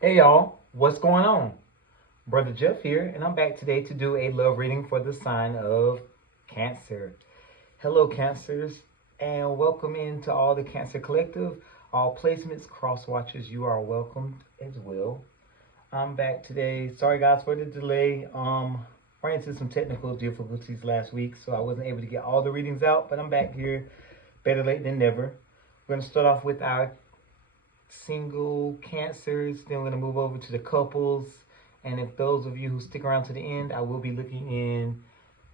Hey y'all, what's going on? Brother Jeff here, and I'm back today to do a love reading for the sign of Cancer. Hello, Cancers, and welcome into all the Cancer Collective. All placements, cross watchers, you are welcomed as well. I'm back today. Sorry guys for the delay. Ran into some technical difficulties last week, so I wasn't able to get all the readings out, but I'm back here. Better late than never. We're gonna start off with our single cancers. Then we're going to move over to the couples. And if those of you who stick around to the end, I will be looking in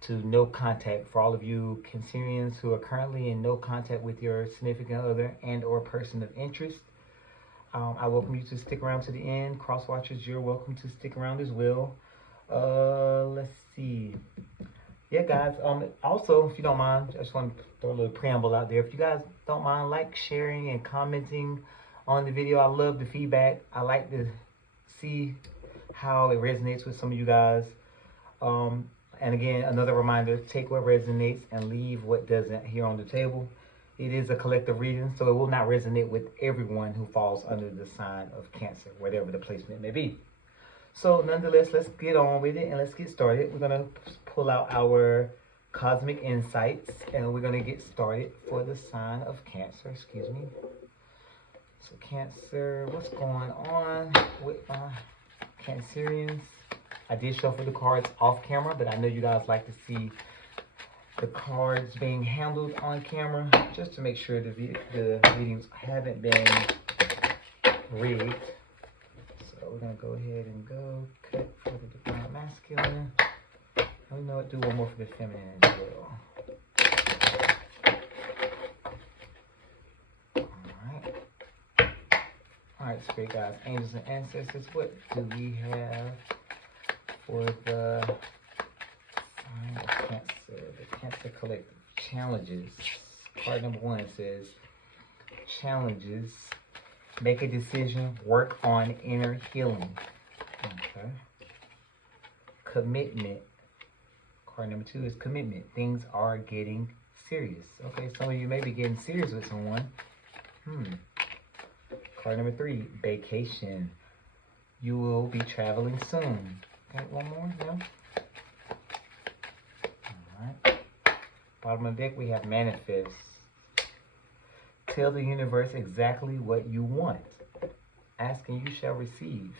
to no contact for all of you Cancerians who are currently in no contact with your significant other and or person of interest. I welcome you to stick around to the end. Cross watchers, you're welcome to stick around as well. Let's see. Yeah, guys. Also, if you don't mind, I just want to throw a little preamble out there. If you guys don't mind, like, sharing, and commenting on the video. I love the feedback. I like to see how it resonates with some of you guys. And again, another reminder: take what resonates and leave what doesn't here on the table. It is a collective reading, so it will not resonate with everyone who falls under the sign of Cancer, whatever the placement may be. So nonetheless, let's get on with it and let's get started. We're gonna pull out our cosmic insights and we're gonna get started for the sign of Cancer. Excuse me. So Cancer, what's going on with my Cancerians? I did shuffle the cards off camera, but I know you guys like to see the cards being handled on camera just to make sure the readings haven't been rigged. So we're gonna go ahead and go cut for the divine masculine. I know it. Do one more for the feminine as well. All right, spirit guides, angels, and ancestors. What do we have for the sign of Cancer? The Cancer Collective challenges. Card number one, it says challenges. Make a decision. Work on inner healing. Okay. Commitment. Card number two is commitment. Things are getting serious. Okay, some of you may be getting serious with someone. Card number three, vacation. You will be traveling soon. Okay, one more, no? Alright. Bottom of the deck, we have manifest. Tell the universe exactly what you want. Ask and you shall receive.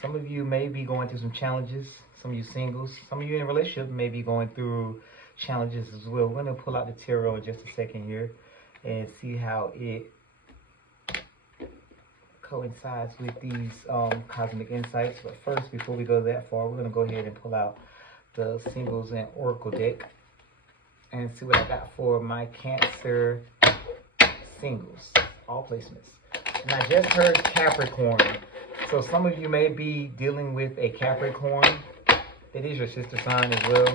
Some of you may be going through some challenges. Some of you singles. Some of you in a relationship may be going through challenges as well. We're going to pull out the tarot in just a second here and see how it coincides with these cosmic insights. But first, before we go that far, we're going to go ahead and pull out the singles and oracle deck and see what I got for my Cancer singles, all placements. And I just heard Capricorn. So some of you may be dealing with a Capricorn. It is your sister sign as well,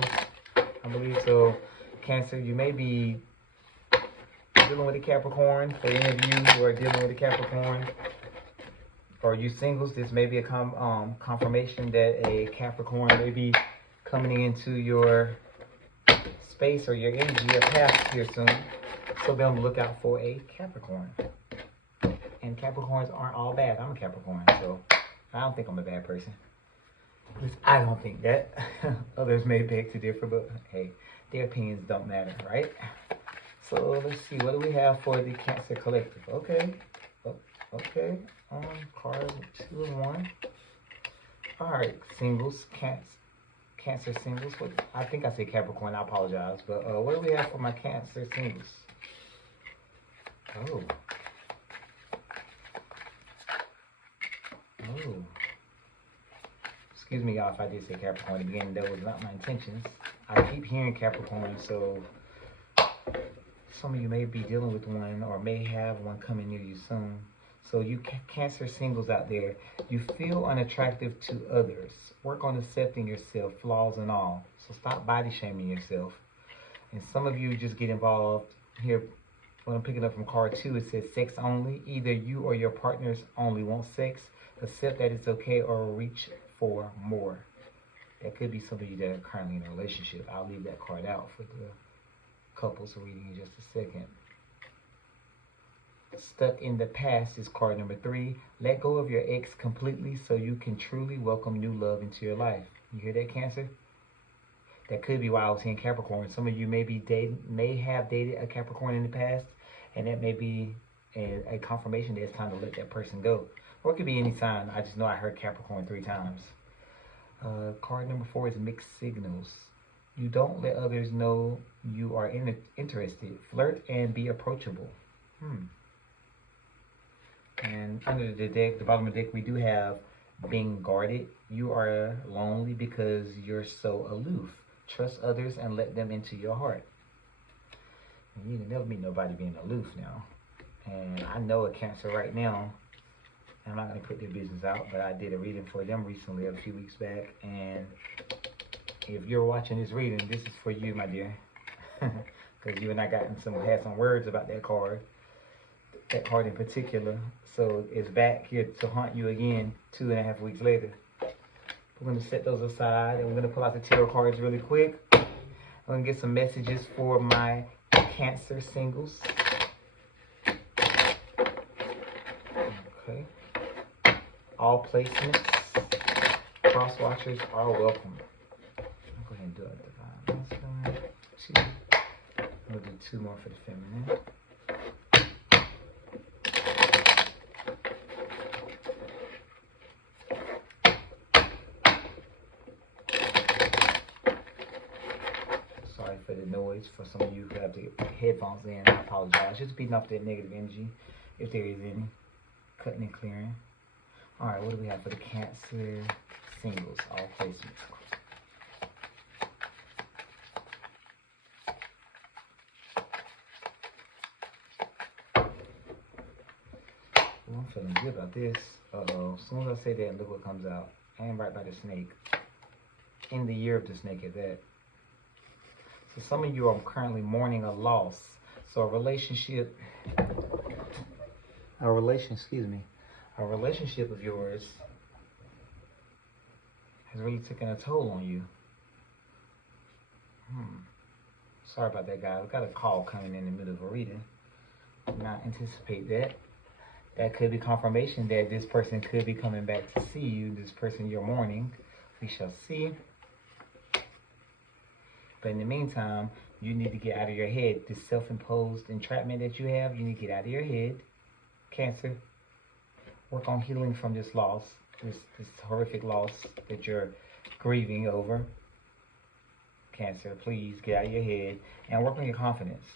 I believe. So Cancer, you may be dealing with a Capricorn. For any of you who are dealing with a Capricorn, or you singles, this may be a confirmation that a Capricorn may be coming into your space or your energy or path here soon. So be on the lookout for a Capricorn. And Capricorns aren't all bad. I'm a Capricorn, so I don't think I'm a bad person. At least I don't think that. Others may beg to differ, but hey, their opinions don't matter, right? So let's see, what do we have for the Cancer Collective? Okay. Okay. Card 2 and 1. Alright, singles, Cancer singles. What, I think I said Capricorn, I apologize. But what do we have for my Cancer singles? Oh. Excuse me, y'all, if I did say Capricorn again. That was not my intentions. I keep hearing Capricorn, so some of you may be dealing with one or may have one coming near you soon. So you Cancer singles out there, you feel unattractive to others. Work on accepting yourself, flaws and all. So stop body shaming yourself. And some of you just get involved here. When I'm picking up from card 2, it says sex only. Either you or your partners only want sex. Accept that it's okay or reach for more. That could be some of you that are currently in a relationship. I'll leave that card out for the couples reading in just a second. Stuck in the past is card number 3. Let go of your ex completely so you can truly welcome new love into your life. You hear that, Cancer? That could be why I was seeing Capricorn. Some of you may have dated a Capricorn in the past, and that may be a confirmation that it's time to let that person go. Or it could be any sign. I just know I heard Capricorn 3 times. Card number 4 is mixed signals. You don't let others know you are interested. Flirt and be approachable. And under the deck, the bottom of the deck, we do have being guarded. You are lonely because you're so aloof. Trust others and let them into your heart. And you can never meet nobody being aloof now. And I know a Cancer right now. I'm not going to put their business out, but I did a reading for them recently, a few weeks back. And if you're watching this reading, this is for you, my dear. Because you and I had some words about that card in particular. So it's back here to haunt you again 2.5 weeks later. We're going to set those aside, and we're going to pull out the tarot cards really quick. I'm going to get some messages for my Cancer singles. Okay. All placements, cross watchers are welcome. I'll go ahead and do it. Divine masculine. 2. We'll do 2 more for the feminine. Sorry for the noise. For some of you who have the headphones in, I apologize. Just beating off that negative energy, if there is any. Cutting and clearing. Alright, what do we have for the Cancer singles? All placements. Well, I'm feeling good about this. Uh-oh. As soon as I say that, look what comes out. I am right by the snake. In the year of the snake at that. So some of you are currently mourning a loss. So a relationship of yours has really taken a toll on you. Sorry about that, guys. I've got a call coming in the middle of a reading. Did not anticipate that. That could be confirmation that this person could be coming back to see you, this person you're mourning. We shall see. But in the meantime, you need to get out of your head. This self-imposed entrapment that you have, you need to get out of your head. Cancer. Work on healing from this loss, this horrific loss that you're grieving over. Cancer, please get out of your head and work on your confidence.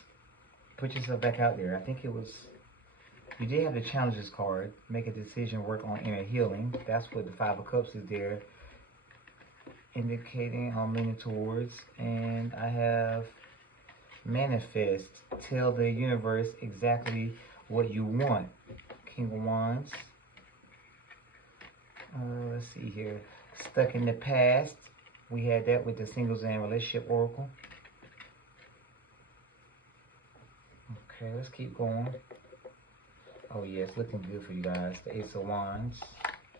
Put yourself back out there. I think it was, you did have the challenges card. Make a decision, work on inner healing. That's what the 5 of Cups is there indicating, I'm leaning towards. And I have manifest. Tell the universe exactly what you want. King of Wands. Let's see here. Stuck in the past. We had that with the Singles and Relationship Oracle. Okay, let's keep going. Oh yeah, it's looking good for you guys. The Ace of Wands.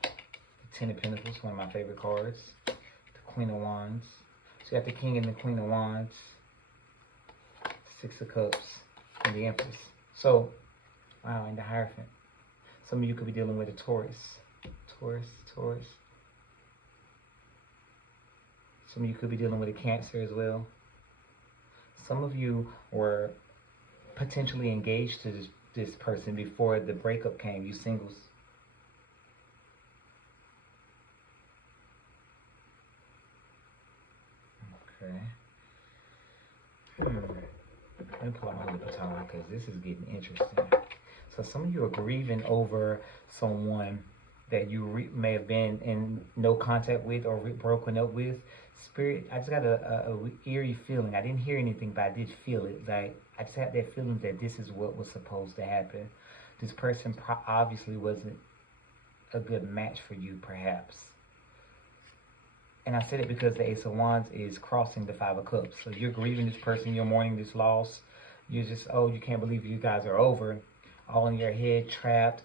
The 10 of Pentacles, one of my favorite cards. The Queen of Wands. So you got the King and the Queen of Wands. 6 of Cups. And the Empress. So, wow, and the Hierophant. Some of you could be dealing with a Taurus. Taurus. Some of you could be dealing with a Cancer as well. Some of you were potentially engaged to this person before the breakup came, you singles. Okay. Let me pull out my little towel because this is getting interesting. So some of you are grieving over someone that you may have been in no contact with or broken up with. Spirit, I just got a eerie feeling. I didn't hear anything, but I did feel it. Like, I just had that feeling that this is what was supposed to happen. This person obviously wasn't a good match for you, perhaps. And I said it because the Ace of Wands is crossing the 5 of Cups. So you're grieving this person, you're mourning this loss. You're just, oh, you can't believe you guys are over. All in your head, trapped.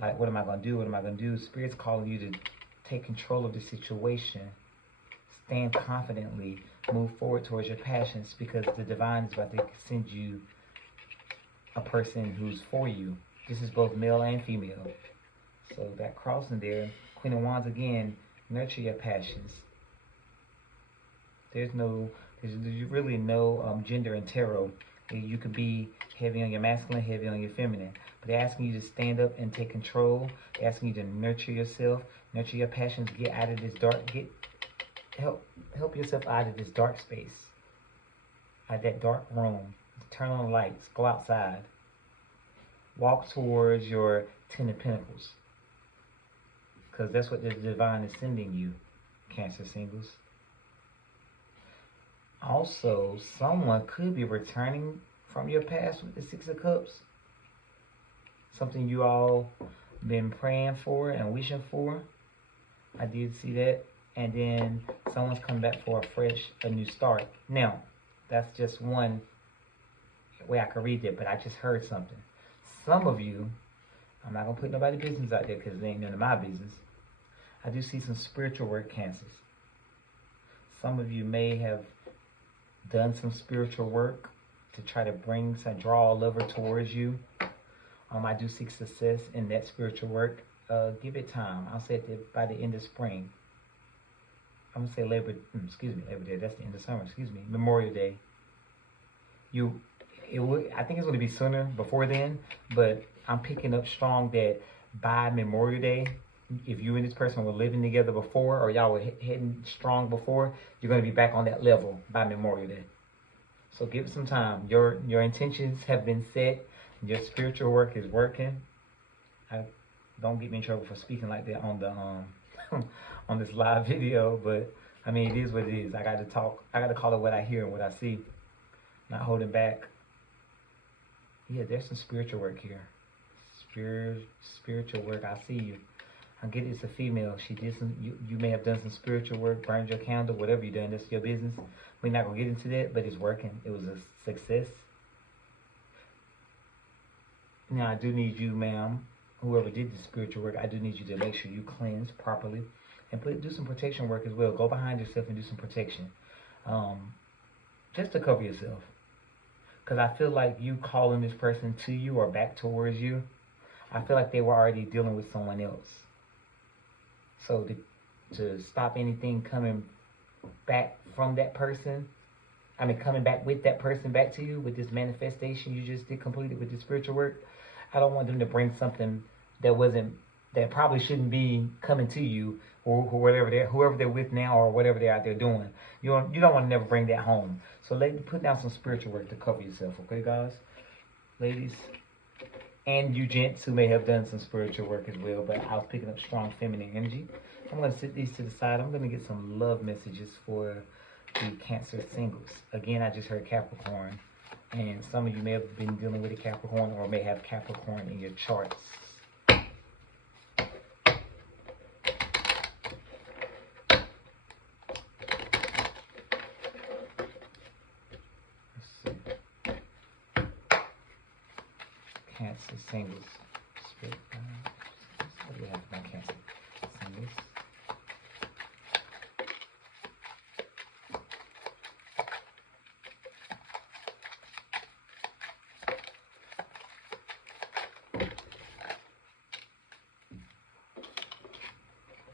Like, what am I going to do? What am I going to do? Spirit's calling you to take control of the situation. Stand confidently. Move forward towards your passions because the divine is about to send you a person who's for you. This is both male and female. So that crossing there, Queen of Wands again, nurture your passions. There's really no gender in tarot. You could be heavy on your masculine, heavy on your feminine. But they're asking you to stand up and take control. They're asking you to nurture yourself, nurture your passions, get out of this help yourself out of this dark space, out of that dark room. Turn on the lights, go outside. Walk towards your Ten of Pentacles. Because that's what the divine is sending you, Cancer singles. Also, someone could be returning from your past with the Six of Cups. Something you all been praying for and wishing for. I did see that. And then someone's coming back for a new start. Now, that's just one way I could read that, but I just heard something. Some of you, I'm not going to put nobody's business out there because it ain't none of my business. I do see some spiritual work, Cancers. Some of you may have done some spiritual work to try to draw a lover towards you. I do seek success in that spiritual work. Give it time. I'll say it by the end of spring. I'm going to say Labor Day. That's the end of summer. Memorial Day. I think it's going to be sooner before then, but I'm picking up strong that by Memorial Day, if you and this person were living together before, or y'all were heading strong before, you're going to be back on that level by Memorial Day. So give it some time. Your intentions have been set. Your spiritual work is working. Don't get me in trouble for speaking like that on the on this live video, but I mean, it is what it is. I got to call it what I hear and what I see. Not holding back. Yeah, there's some spiritual work here. Spiritual work. I see you. I get it's a female. She did some. You may have done some spiritual work, burned your candle, whatever you done. That's your business. We're not gonna get into that, but it's working. It was a success. Now I do need you, ma'am, whoever did the spiritual work. I do need you to make sure you cleanse properly and do some protection work as well. Go behind yourself and do some protection, just to cover yourself. Because I feel like you calling this person to you or back towards you, I feel like they were already dealing with someone else. So to stop anything coming back from that person, coming back with that person back to you with this manifestation you just did completed with the spiritual work, I don't want them to bring something that probably shouldn't be coming to you, or whoever they're with now, or whatever they're out there doing. You don't want to never bring that home. So put down some spiritual work to cover yourself, okay, guys, ladies, and you gents who may have done some spiritual work as well. But I was picking up strong feminine energy. I'm going to sit these to the side. I'm going to get some love messages for the Cancer singles. Again, I just heard Capricorn, and some of you may have been dealing with a Capricorn or may have Capricorn in your charts. Cancer singles. Spirit, what do we have for my Cancer singles?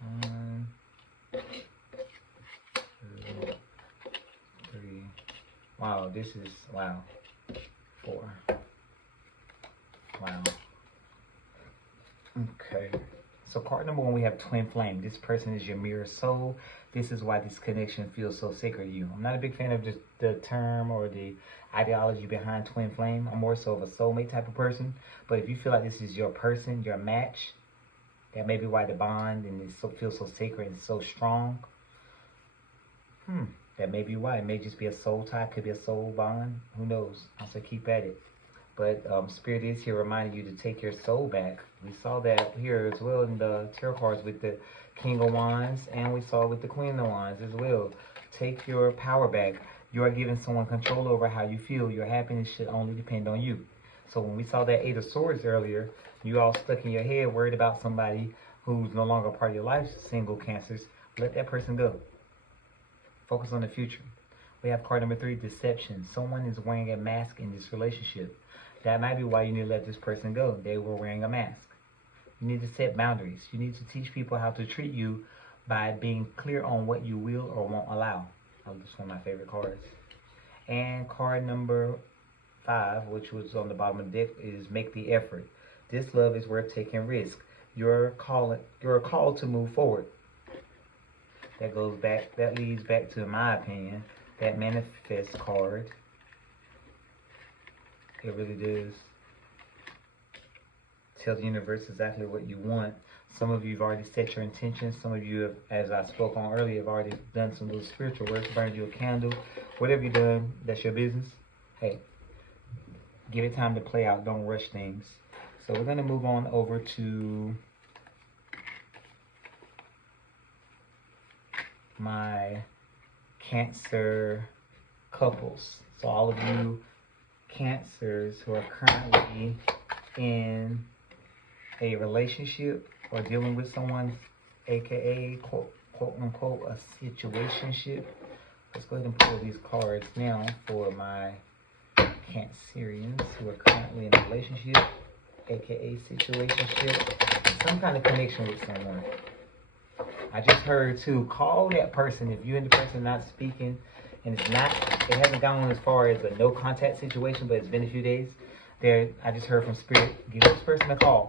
One, two, three. Wow, this is wow. 4. Wow. Okay. So card number 1, we have Twin Flame. This person is your mirror soul. This is why this connection feels so sacred to you. I'm not a big fan of just the term or the ideology behind Twin Flame. I'm more so of a soulmate type of person. But if you feel like this is your person, your match, that may be why the bond and it feels so sacred and so strong. That may be why. It may just be a soul tie. Could be a soul bond. Who knows? I'll say keep at it. But Spirit is here reminding you to take your soul back. We saw that here as well in the tarot cards with the King of Wands, and we saw with the Queen of Wands as well. Take your power back. You are giving someone control over how you feel. Your happiness should only depend on you. So when we saw that 8 of Swords earlier, you all stuck in your head, worried about somebody who's no longer a part of your life, single Cancers. Let that person go. Focus on the future. We have card number 3, Deception. Someone is wearing a mask in this relationship. That might be why you need to let this person go. They were wearing a mask. You need to set boundaries. You need to teach people how to treat you by being clear on what you will or won't allow. This is one of my favorite cards. And card number 5, which was on the bottom of the deck, is make the effort. This love is worth taking risk. You're called to move forward. That leads back to, in my opinion, that manifest card. It really does. Tell the universe exactly what you want. Some of you have already set your intentions. Some of you have, as I spoke on earlier, have already done some little spiritual work, burned you a candle. Whatever you've done, that's your business. Hey, give it time to play out. Don't rush things. So we're going to move on over to my Cancer couples. So all of you Cancers who are currently in a relationship or dealing with someone, aka quote unquote a situationship. Let's go ahead and pull these cards now for my Cancerians who are currently in a relationship, aka situationship, some kind of connection with someone. I just heard too, call that person if you and the person not speaking and it hasn't gone as far as a no contact situation, but it's been a few days. I just heard from Spirit, give this person a call.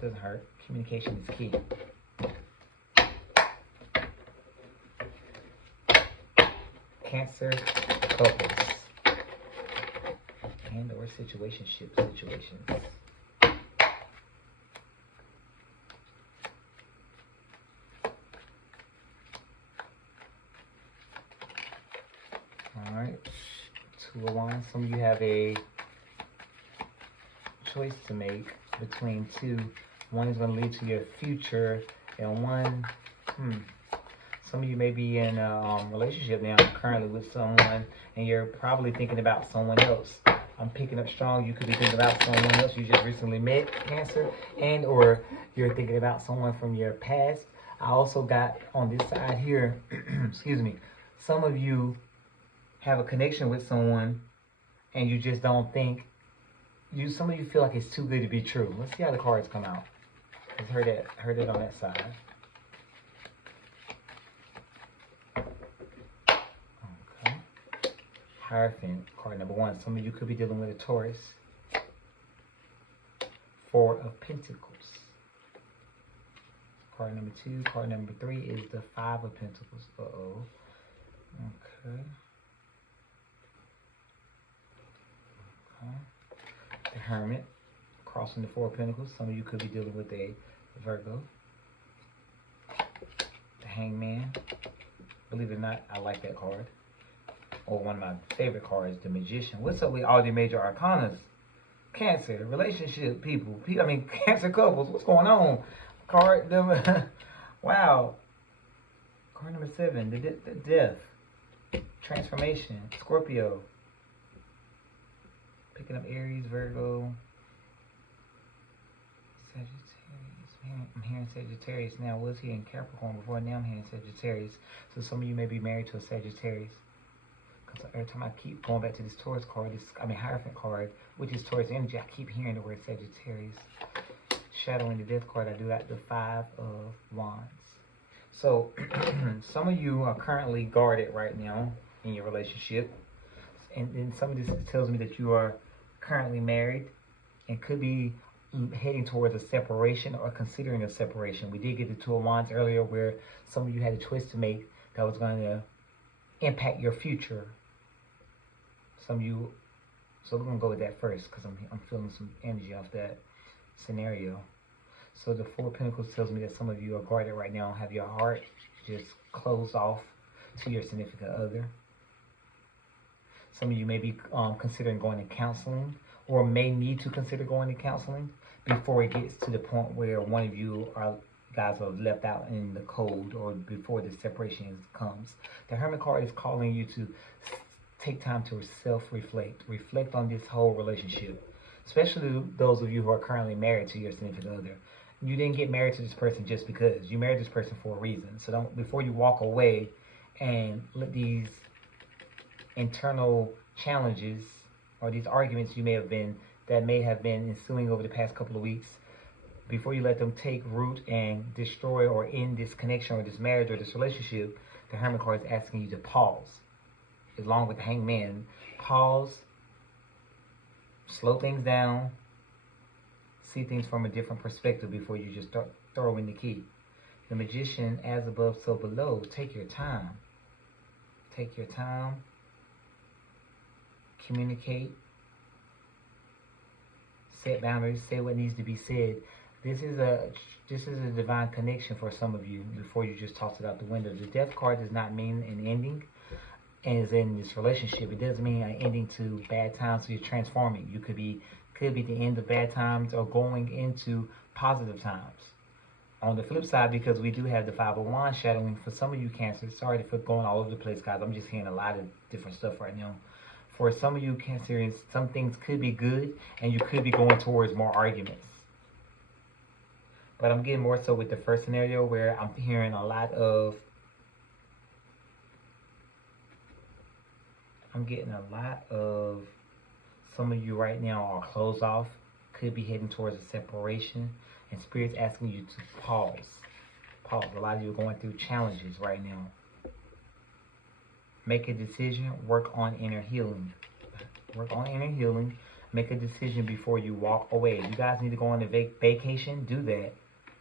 Doesn't hurt. Communication is key. Cancer couples and or situations. Alright, 2 of Wands. Some of you have a choice to make between two. One is going to lead to your future, and one, some of you may be in a relationship now currently with someone, and you're probably thinking about someone else. I'm picking up strong. You could be thinking about someone else you just recently met, Cancer, and or you're thinking about someone from your past. I also got on this side here, excuse me, some of you have a connection with someone and you just don't think, some of you feel like it's too good to be true. Let's see how the cards come out. Let's heard it on that side. Okay. Hierophant, card number 1. Some of you could be dealing with a Taurus. 4 of Pentacles. Card number 2. Card number 3 is the 5 of Pentacles. Uh-oh. Okay. The Hermit, crossing the 4 of Pentacles. Some of you could be dealing with a Virgo. The Hangman. Believe it or not, I like that card. Or one of my favorite cards, the Magician. What's up with all the major arcanas? Cancer, relationship people. Cancer couples. What's going on? Card number, wow. Card number 7, the Death. Transformation, Scorpio. Picking up Aries, Virgo, Sagittarius. Man, I'm hearing Sagittarius now. Was he in Capricorn before? Now I'm hearing Sagittarius. So some of you may be married to a Sagittarius. Because every time I keep going back to this Taurus card, Hierophant card, which is Taurus energy, I keep hearing the word Sagittarius. Shadowing the Death card, I do got the 5 of Wands. So some of you are currently guarded right now in your relationship. And some of this tells me that you are currently married and could be heading towards a separation or considering a separation. We did get the 2 of Wands earlier where some of you had a choice to make that was going to impact your future. Some of you, so we're going to go with that first because I'm feeling some energy off that scenario. So the 4 of Pentacles tells me that some of you are guarded right now, have your heart just closed off to your significant other. Some of you may be considering going to counseling or may need to consider going to counseling before it gets to the point where one of you guys are left out in the cold or before the separation comes. The Hermit card is calling you to take time to self-reflect. Reflect on this whole relationship, especially those of you who are currently married to your significant other. You didn't get married to this person just because. You married this person for a reason. So before you walk away and let these internal challenges or these arguments that may have been ensuing over the past couple of weeks, before you let them take root and destroy or end this connection or this marriage or this relationship, the Hermit card is asking you to pause. Along with the Hangman, pause, slow things down, see things from a different perspective before you just start throwing the key. The Magician, as above, so below. Take your time. Take your time. Communicate. Set boundaries. Say what needs to be said. This is a divine connection for some of you before you just toss it out the window. The Death card does not mean an ending. And is in this relationship. It doesn't mean an ending to bad times, so you're transforming. You could be the end of bad times or going into positive times. On the flip side, because we do have the Five of Wands shadowing for some of you Cancer, sorry for going all over the place, guys. I'm just hearing a lot of different stuff right now. For some of you Cancerians, some things could be good, and you could be going towards more arguments. But I'm getting more so with the first scenario where I'm hearing a lot of some of you right now are closed off, could be heading towards a separation, and Spirit's asking you to pause. Pause. A lot of you are going through challenges right now. Make a decision, work on inner healing. Work on inner healing. Make a decision before you walk away. If you guys need to go on a vacation, do that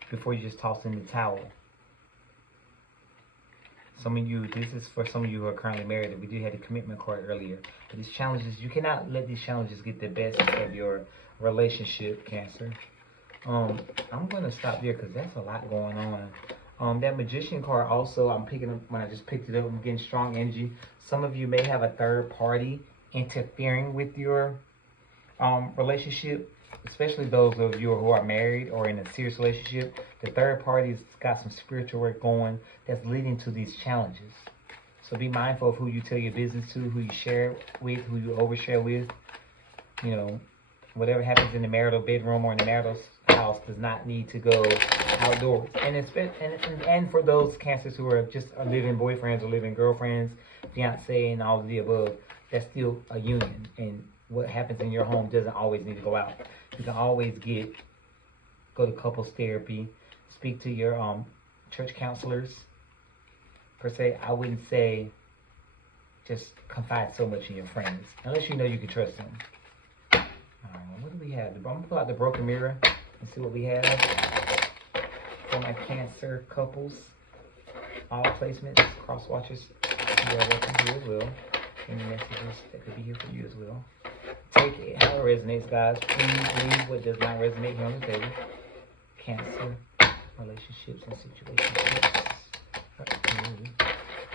before you just toss in the towel. Some of you, this is for some of you who are currently married. We did have the commitment card earlier. But these challenges, you cannot let these challenges get the best of your relationship, Cancer. I'm going to stop there because that's a lot going on. That Magician card also, I'm picking up, when I just picked it up, I'm getting strong energy. Some of you may have a third party interfering with your relationship. Especially those of you who are married or in a serious relationship, the third party's got some spiritual work going that's leading to these challenges. So be mindful of who you tell your business to, who you share with, who you overshare with. You know, whatever happens in the marital bedroom or in the marital house does not need to go outdoors. And for those Cancers who are just living boyfriends or living girlfriends, fiance, and all of the above, that's still a union. And what happens in your home doesn't always need to go out. You can always go to couples therapy, speak to your church counselors. Per se, I wouldn't say just confide so much in your friends, unless you know you can trust them. What do we have? I'm going to pull out the Broken Mirror and see what we have for my Cancer couples. All placements, cross watchers, you are welcome here as well. Any messages that could be here for you as well. Take it how it resonates, guys. Please leave what does not resonate here on the table. Cancer, relationships and situations.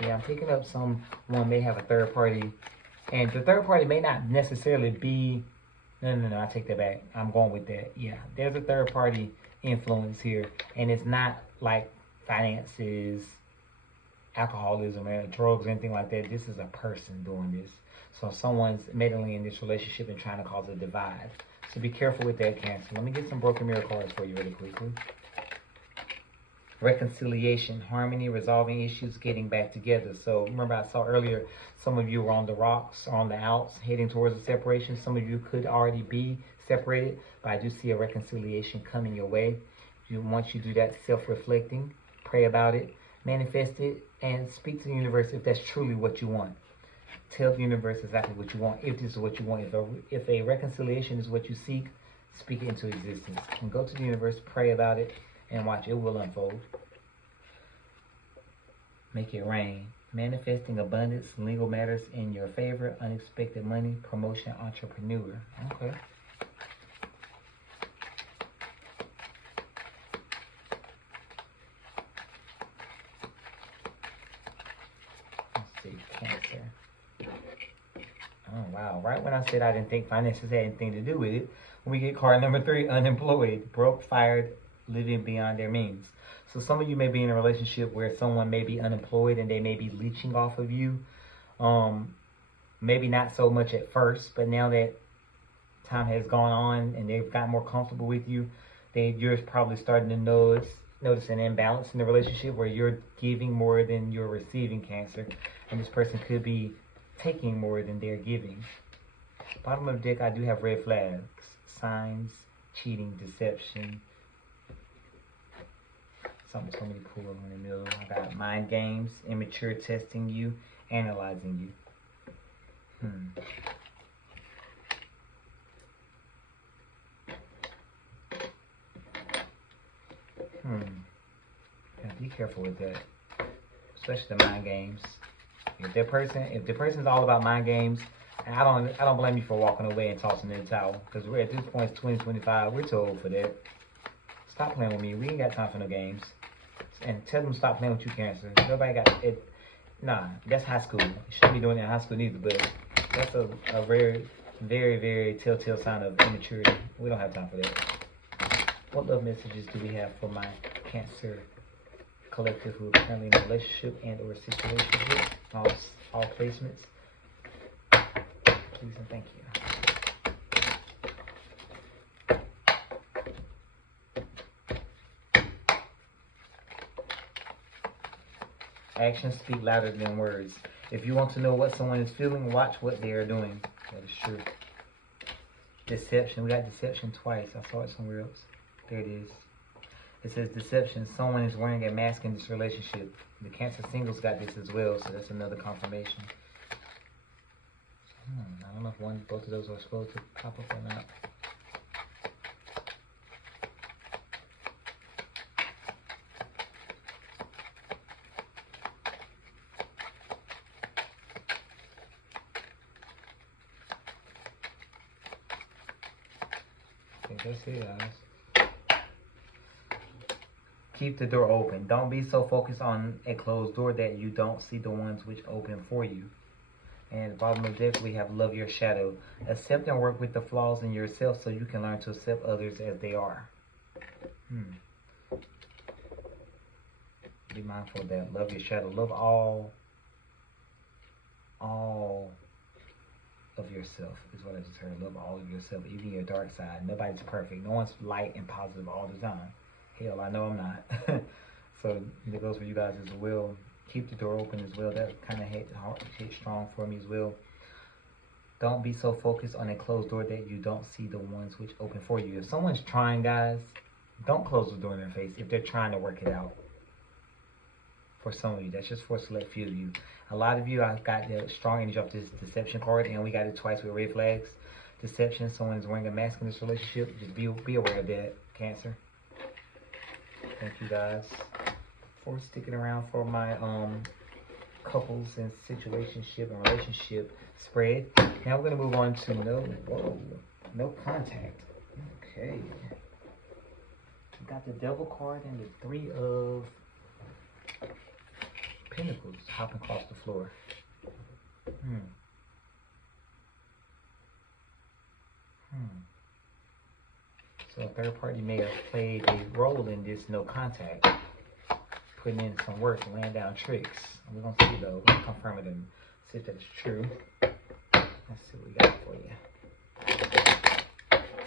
Yeah, I'm picking up someone may have a third party, and the third party may not necessarily be. No, I take that back. I'm going with that. Yeah, there's a third party influence here, and it's not like finances, alcoholism, or drugs, or anything like that. This is a person doing this. So someone's meddling in this relationship and trying to cause a divide. So be careful with that, Cancer. Let me get some Broken Mirror cards for you really quickly. Reconciliation, harmony, resolving issues, getting back together. So remember I saw earlier, some of you were on the rocks, or on the outs, heading towards a separation. Some of you could already be separated, but I do see a reconciliation coming your way. Once you do that self-reflecting, pray about it, manifest it, and speak to the universe if that's truly what you want. Tell the universe exactly what you want, if this is what you want. If a reconciliation is what you seek, speak it into existence. And go to the universe, pray about it, and watch, it will unfold. Make it rain. Manifesting abundance, legal matters in your favor, unexpected money, promotion, entrepreneur. Okay. Let's see, Cancer. Oh, wow. Right when I said I didn't think finances had anything to do with it, we get card number 3, unemployed, broke, fired, living beyond their means. So some of you may be in a relationship where someone may be unemployed and they may be leeching off of you. Maybe not so much at first, but now that time has gone on and they've gotten more comfortable with you, you're probably starting to notice an imbalance in the relationship where you're giving more than you're receiving, Cancer. And this person could be taking more than they're giving. Bottom of the deck, I do have red flags, signs, cheating, deception. Something told me to pull in the middle. I got mind games, immature, testing you, analyzing you. Yeah, be careful with that, especially the mind games. If the person's all about mind games, and I don't blame you for walking away and tossing in the towel, because we're at this point, it's 2025. We're too old for that. Stop playing with me. We ain't got time for no games. And tell them to stop playing with you, Cancer. Nobody got it. Nah, that's high school. You shouldn't be doing it in high school neither. But that's a very, very, very telltale sign of immaturity. We don't have time for that. What love messages do we have for my Cancer collective who are currently in a relationship and or situationship? All placements. Please and thank you. Actions speak louder than words. If you want to know what someone is feeling, watch what they are doing. That is true. Deception. We got deception twice. I saw it somewhere else. There it is. It says deception. Someone is wearing a mask in this relationship. The Cancer singles got this as well, so that's another confirmation. I don't know if both of those are supposed to pop up or not. I think that's it, guys. Keep the door open. Don't be so focused on a closed door that you don't see the ones which open for you. And at the bottom of this, we have love your shadow. Accept and work with the flaws in yourself so you can learn to accept others as they are. Be mindful of that. Love your shadow. Love all of yourself is what I just heard. Love all of yourself, even your dark side. Nobody's perfect. No one's light and positive all the time. Hell, I know I'm not. So that goes for you guys as well. Keep the door open as well. That kind of hit strong for me as well. Don't be so focused on a closed door that you don't see the ones which open for you. If someone's trying, guys, don't close the door in their face if they're trying to work it out. For some of you, that's just for a select few of you. A lot of you, I've got the strong energy off this deception card, and we got it twice with red flags. Deception, someone is wearing a mask in this relationship. Just be aware of that, Cancer. Thank you guys for sticking around for my couples and situationship and relationship spread. Now we're gonna move on to no contact. Okay. We got the Devil card and the Three of Pentacles hopping across the floor. So a third party may have played a role in this no contact, putting in some work, laying down tricks. We're gonna see though, we're gonna confirm it and see if that's true. Let's see what we got for you.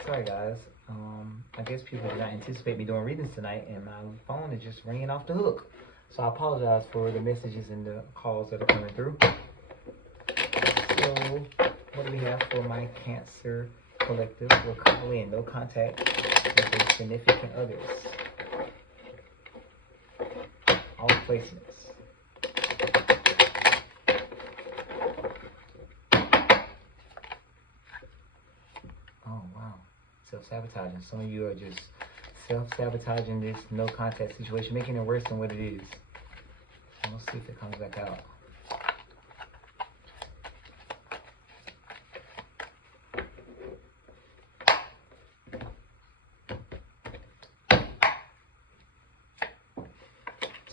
Sorry guys, I guess people did not anticipate me doing readings tonight, and my phone is just ringing off the hook. So I apologize for the messages and the calls that are coming through. So what do we have for my Cancer collective? We're currently in no contact with their significant others. All placements. Oh wow. Self-sabotaging. Some of you are just self-sabotaging this no contact situation, making it worse than what it is. So let's see if it comes back out.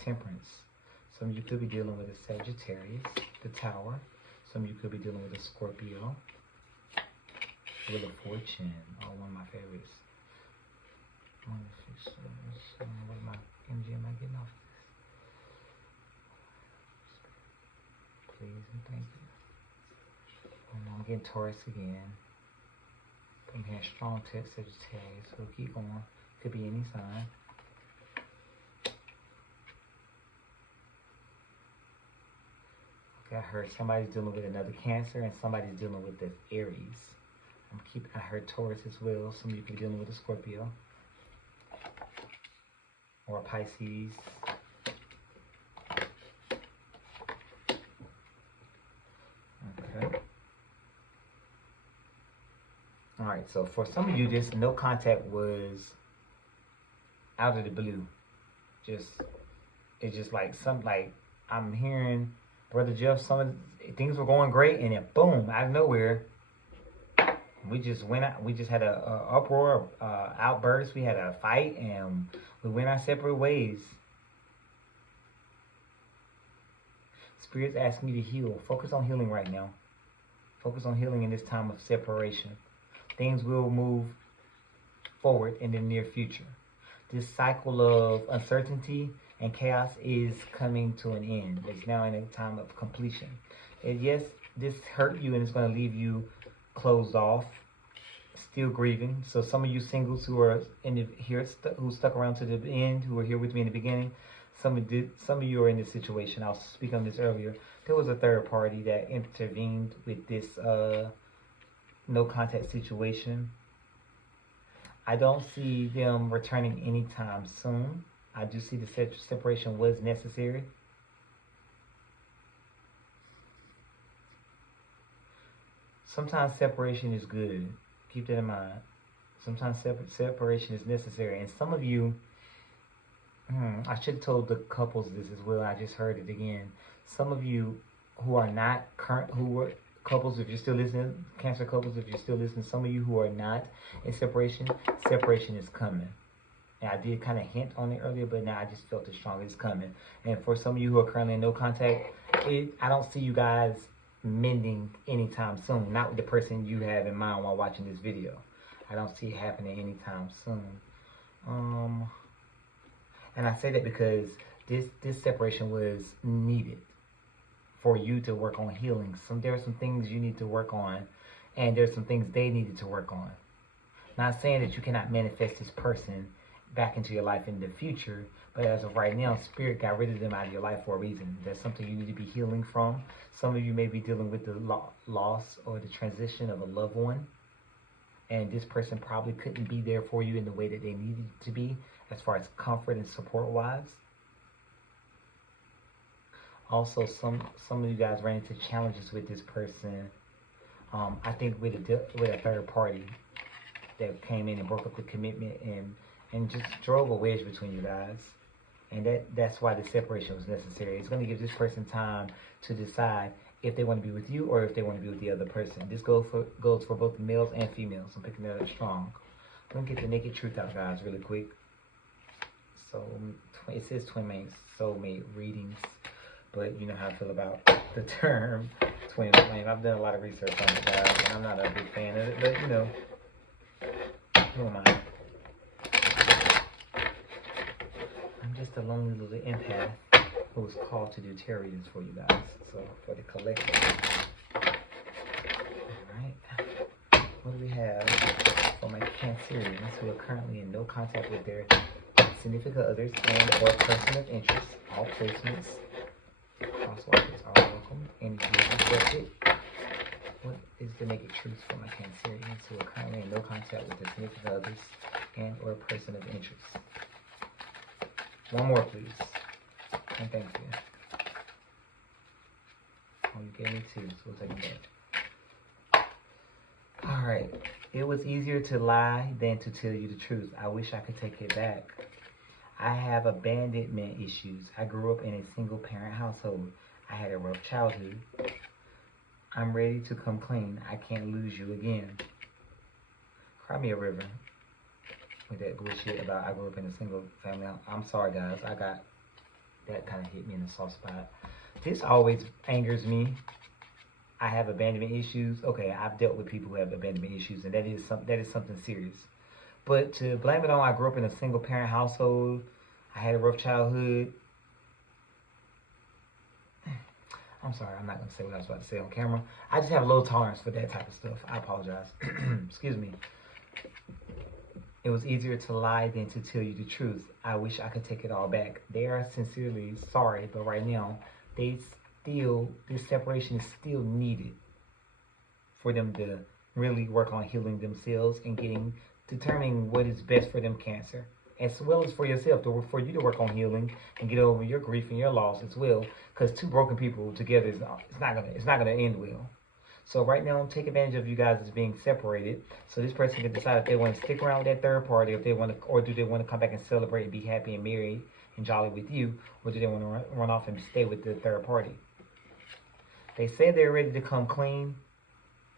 Temperance. Some of you could be dealing with a Sagittarius, the Tower. Some of you could be dealing with a Scorpio. Wheel of Fortune. Oh, one of my favorites. What my energy am I getting off this? Please and thank you. And I'm getting Taurus again. I'm hearing strong text Sagittarius, so keep going. Could be any sign. Okay, I heard somebody's dealing with another Cancer and somebody's dealing with the Aries. I heard Taurus as well. Some of you could be dealing with a Scorpio or a Pisces. Okay. All right, so for some of you, this no contact was out of the blue. It's just like I'm hearing Brother Jeff, things were going great, and then boom, out of nowhere, we just went out. We just had a uproar, outburst. We had a fight, and we went our separate ways. Spirit's asking you to heal. Focus on healing right now. Focus on healing in this time of separation. Things will move forward in the near future. This cycle of uncertainty and chaos is coming to an end. It's now in a time of completion. And yes, this hurt you and it's going to leave you closed off, still grieving. So some of you singles who are who stuck around to the end, who were here with me in the beginning, some of you are in this situation. I was speaking on this earlier. There was a third party that intervened with this no contact situation. I don't see them returning anytime soon. I do see the separation was necessary. Sometimes separation is good. Keep that in mind. Sometimes separation is necessary. And some of you, I should have told the couples this as well. I just heard it again. Some of you who are not couples, if you're still listening, Cancer couples, if you're still listening, some of you who are not in separation is coming. And I did kind of hint on it earlier, but now I just felt it strong. It's coming. And for some of you who are currently in no contact, I don't see you guys mending anytime soon. Not with the person you have in mind while watching this video. I don't see it happening anytime soon. And I say that because this separation was needed for you to work on healing. There are some things you need to work on, and there's some things they needed to work on. Not saying that you cannot manifest this person back into your life in the future, but as of right now, Spirit got rid of them out of your life for a reason. There's something you need to be healing from. Some of you may be dealing with the loss or the transition of a loved one, and this person probably couldn't be there for you in the way that they needed to be, as far as comfort and support wise. Also, some of you guys ran into challenges with this person. I think with a third party that came in and broke up the commitment and just drove a wedge between you guys. And that's why the separation was necessary. It's going to give this person time to decide if they want to be with you or if they want to be with the other person. This goes for both males and females. I'm picking that up strong. I'm going to get the naked truth out, guys, really quick. So it says twin soulmate readings. But you know how I feel about the term twin flame. I've done a lot of research on it, guys, and I'm not a big fan of it, but you know, who am I? I'm just a lonely little empath who was called to do tarot readings for you guys, so for the collective. Alright, what do we have for my Cancerians who are currently in no contact with their significant others and or person of interest? All placements. Crosswalkers are welcome. Energy is accepted. What is the naked truth for my Cancerians who are currently in no contact with their significant others and or person of interest? One more, please. And thank you. Oh, you gave me two, so we'll take them back. Alright. It was easier to lie than to tell you the truth. I wish I could take it back. I have abandonment issues. I grew up in a single-parent household. I had a rough childhood. I'm ready to come clean. I can't lose you again. Cry me a river. With that bullshit about I grew up in a single family. I'm sorry, guys. That kind of hit me in a soft spot. This always angers me. I have abandonment issues. Okay, I've dealt with people who have abandonment issues, and that is something serious. But to blame it on I grew up in a single parent household, I had a rough childhood. I'm sorry, I'm not going to say what I was about to say on camera. I just have low tolerance for that type of stuff. I apologize. Excuse me. It was easier to lie than to tell you the truth. I wish I could take it all back. They are sincerely sorry, but right now, this separation is still needed for them to really work on healing themselves and determining what is best for them, Cancer, as well as for yourself, for you to work on healing and get over your grief and your loss as well. Because two broken people together it's not gonna end well. So right now, take advantage of you guys as being separated. So this person can decide if they want to stick around with that third party, if they want to, or do they want to come back and celebrate and be happy and married and jolly with you, or do they want to run off and stay with the third party? They say they're ready to come clean.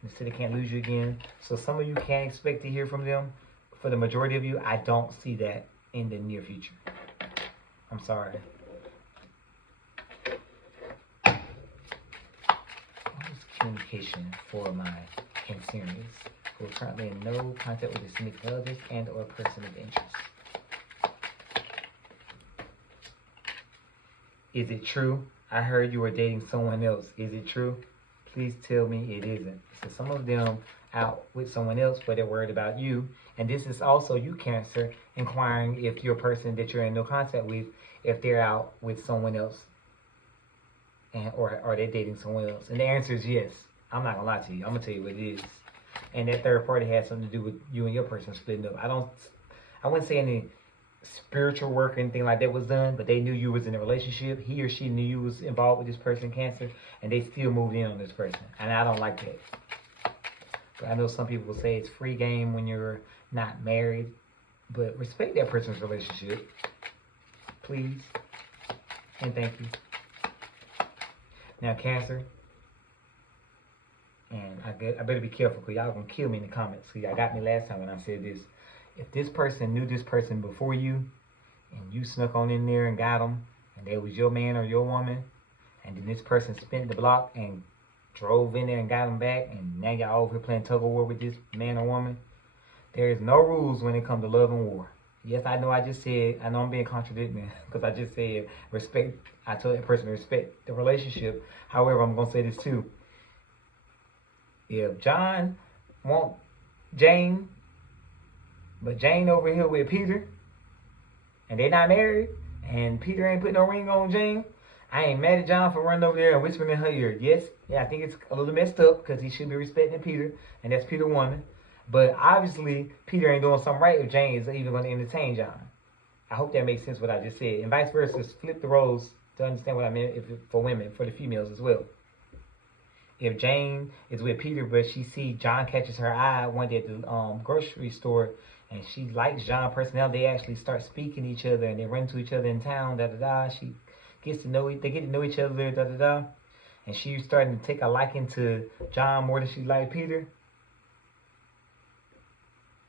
They say they can't lose you again. So some of you can expect to hear from them. For the majority of you, I don't see that in the near future. I'm sorry. Communication for my Cancerians who are currently in no contact with their significant others and or person of interest. Is it true? I heard you were dating someone else. Is it true? Please tell me it isn't. So some of them out with someone else, but they're worried about you. And this is also you, Cancer, inquiring if your person that you're in no contact with, if they're out with someone else. Or are they dating someone else? And the answer is yes. I'm not gonna lie to you. I'm gonna tell you what it is. And that third party has something to do with you and your person splitting up. I wouldn't say any spiritual work or anything like that was done, but they knew you was in a relationship. He or she knew you was involved with this person, Cancer, and they still moved in on this person. And I don't like that. But I know some people will say it's free game when you're not married, but respect that person's relationship, please, and thank you. Now, Cancer, and I better be careful because y'all gonna kill me in the comments. So y'all got me last time when I said this. If this person knew this person before you, and you snuck on in there and got them, and they was your man or your woman, and then this person spent the block and drove in there and got them back, and now y'all over here playing tug of war with this man or woman, there is no rules when it comes to love and war. Yes, I know I know I'm being contradicting because I just said respect. I told that person to respect the relationship. However, I'm going to say this too. If John wants Jane, but Jane over here with Peter, and they not married, and Peter ain't putting no ring on Jane, I ain't mad at John for running over there and whispering in her ear. Yes, yeah, I think it's a little messed up because he should be respecting Peter, and that's Peter's woman. But obviously, Peter ain't doing something right if Jane is even going to entertain John. I hope that makes sense what I just said. And vice versa, flip the roles to understand what I meant for women, for the females as well. If Jane is with Peter, but she sees John catches her eye one day at the grocery store, and she likes John's personality, they actually start speaking to each other, and they run to each other in town, da-da-da. They get to know each other, da-da-da. And she's starting to take a liking to John more than she liked Peter.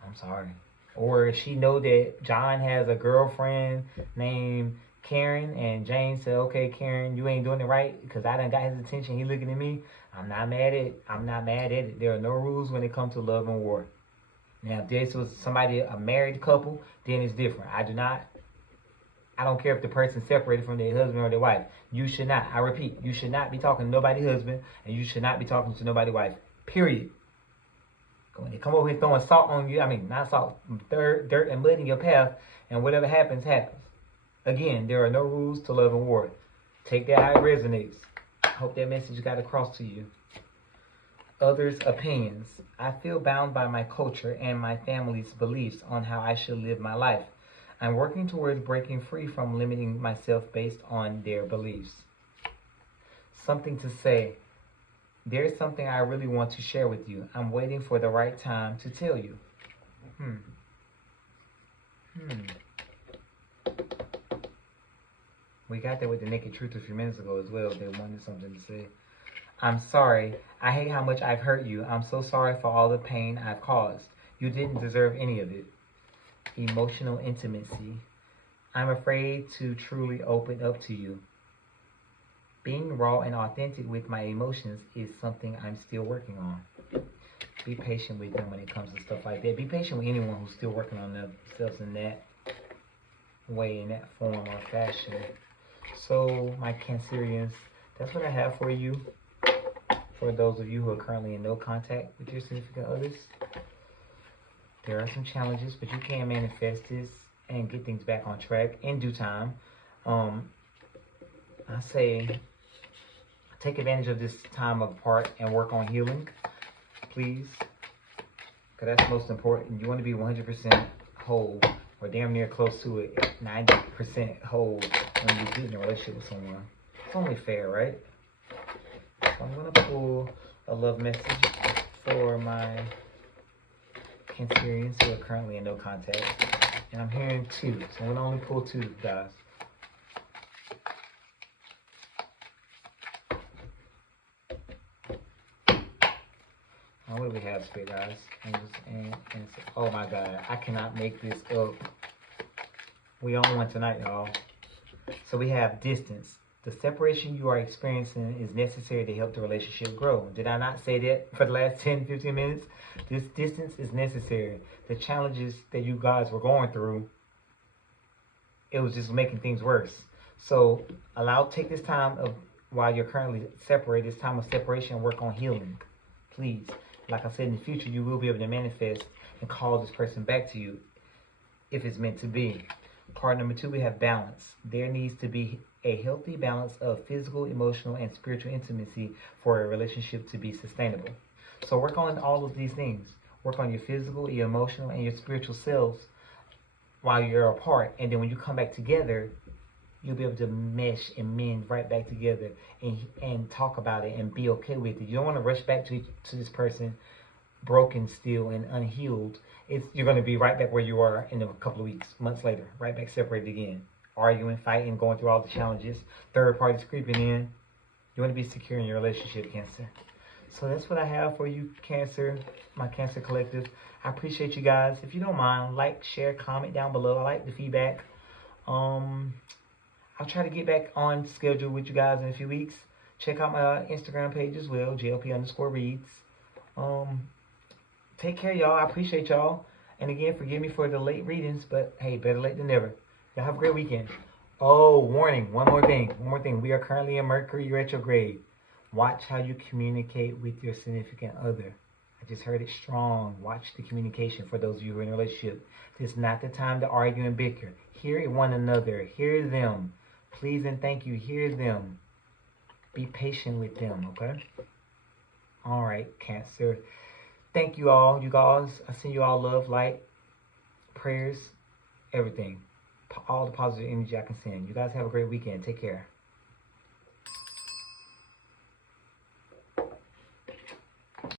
I'm sorry. Or she know that John has a girlfriend named Karen, and Jane said, okay, Karen, you ain't doing it right because I done got his attention. He looking at me. I'm not mad at it. There are no rules when it comes to love and war. Now, if this was a married couple, then it's different. I don't care if the person's separated from their husband or their wife. You should not, I repeat, you should not be talking to nobody's husband, and you should not be talking to nobody's wife. Period. When they come over here throwing salt on you, not salt, dirt and mud in your path, and whatever happens, happens. Again, there are no rules to love and war. Take that how it resonates. I hope that message got across to you. Others' opinions. I feel bound by my culture and my family's beliefs on how I should live my life. I'm working towards breaking free from limiting myself based on their beliefs. Something to say. There's something I really want to share with you. I'm waiting for the right time to tell you. We got that with the Naked Truth a few minutes ago as well. They wanted something to say. I'm sorry. I hate how much I've hurt you. I'm so sorry for all the pain I've caused. You didn't deserve any of it. Emotional intimacy. I'm afraid to truly open up to you. Being raw and authentic with my emotions is something I'm still working on. Be patient with them when it comes to stuff like that. Be patient with anyone who's still working on themselves in that way, in that form or fashion. So, my Cancerians, that's what I have for you. For those of you who are currently in no contact with your significant others, there are some challenges, but you can manifest this and get things back on track in due time. I say take advantage of this time apart and work on healing, please. Because that's most important. You want to be 100% whole, or damn near close to it, 90% whole when you get in a relationship with someone. It's only fair, right? So I'm going to pull a love message for my Cancerians who are currently in no contact. And I'm hearing 2, so I'm going to only pull 2, guys. What do we have, Spirit guys? Angels and oh my God, I cannot make this up. We on one tonight, y'all. So we have distance. The separation you are experiencing is necessary to help the relationship grow. Did I not say that for the last 10, 15 minutes? This distance is necessary. The challenges that you guys were going through, it was just making things worse. So take this time of while you're currently separated, this time of separation, work on healing, please. Like I said, in the future, you will be able to manifest and call this person back to you if it's meant to be. Card number 2, we have balance. There needs to be a healthy balance of physical, emotional, and spiritual intimacy for a relationship to be sustainable. So work on all of these things. Work on your physical, your emotional, and your spiritual selves while you're apart. And then when you come back together, you'll be able to mesh and mend right back together and talk about it and be okay with it. You don't want to rush back to this person broken still and unhealed. You're going to be right back where you are in a couple of weeks, months later, right back separated again, arguing, fighting, going through all the challenges, third parties creeping in. You want to be secure in your relationship, Cancer. So that's what I have for you, Cancer, my Cancer Collective. I appreciate you guys. If you don't mind, like, share, comment down below. I like the feedback. I'll try to get back on schedule with you guys in a few weeks. Check out my Instagram page as well, JLP_reads. Take care, y'all. I appreciate y'all. And again, forgive me for the late readings, but hey, better late than never. Y'all have a great weekend. Oh, warning. One more thing. We are currently in Mercury retrograde. Watch how you communicate with your significant other. I just heard it strong. Watch the communication for those of you who are in a relationship. This is not the time to argue and bicker. Hear one another. Hear them. Please and thank you. Hear them. Be patient with them, okay? All right, Cancer. Thank you all, you guys. I send you all love, light, prayers, everything. All the positive energy I can send. You guys have a great weekend. Take care.